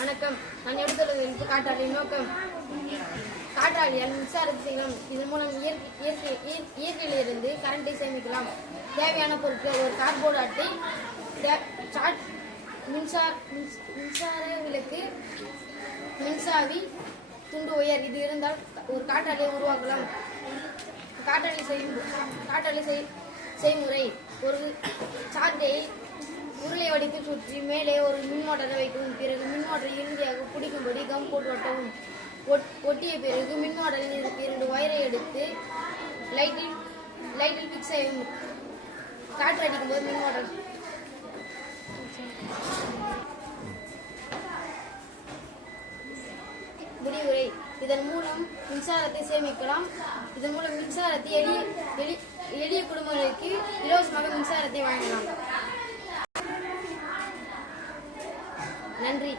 வணக்கம். நான் எடுத்துள்ள காற்றாலையின் நோக்கம் காற்றாலையால் மின்சாரத்தை செய்யலாம். இதன் மூலம் இயற்கையிலிருந்து கரண்டை சேமிக்கலாம். தேவையான பொருட்கள்: ஒரு கார்ட்போர்டு அட்டை, மின்சார விளக்கு, மின்சாவி, துண்டு ஒயர். இது இருந்தால் ஒரு காற்றாலையை உருவாக்கலாம். காற்றாலை செய்முறை: ஒரு சார்ஜை உருளை வடித்து சுற்றி மேலே ஒரு மின்மோட்டரை வைக்கவும். பிறகு மின்மோட்டரை இறுதியாக பிடிக்கும்படி கம் போட்டு ஒட்டவும். ஒட்டிய பிறகு மின்மோட்டரில் 2 ஒயரை எடுத்து லைட்டில் பிக்ஸ் செய்யவும். காற்று அடிக்கும்போது மின்மோட்டர் முடிவுரை: இதன் மூலம் மின்சாரத்தை சேமிக்கலாம். இதன் மூலம் மின்சாரத்தை எளிய குடும்பங்களுக்கு இலவசமாக மின்சாரத்தை வழங்கலாம். நன்றி.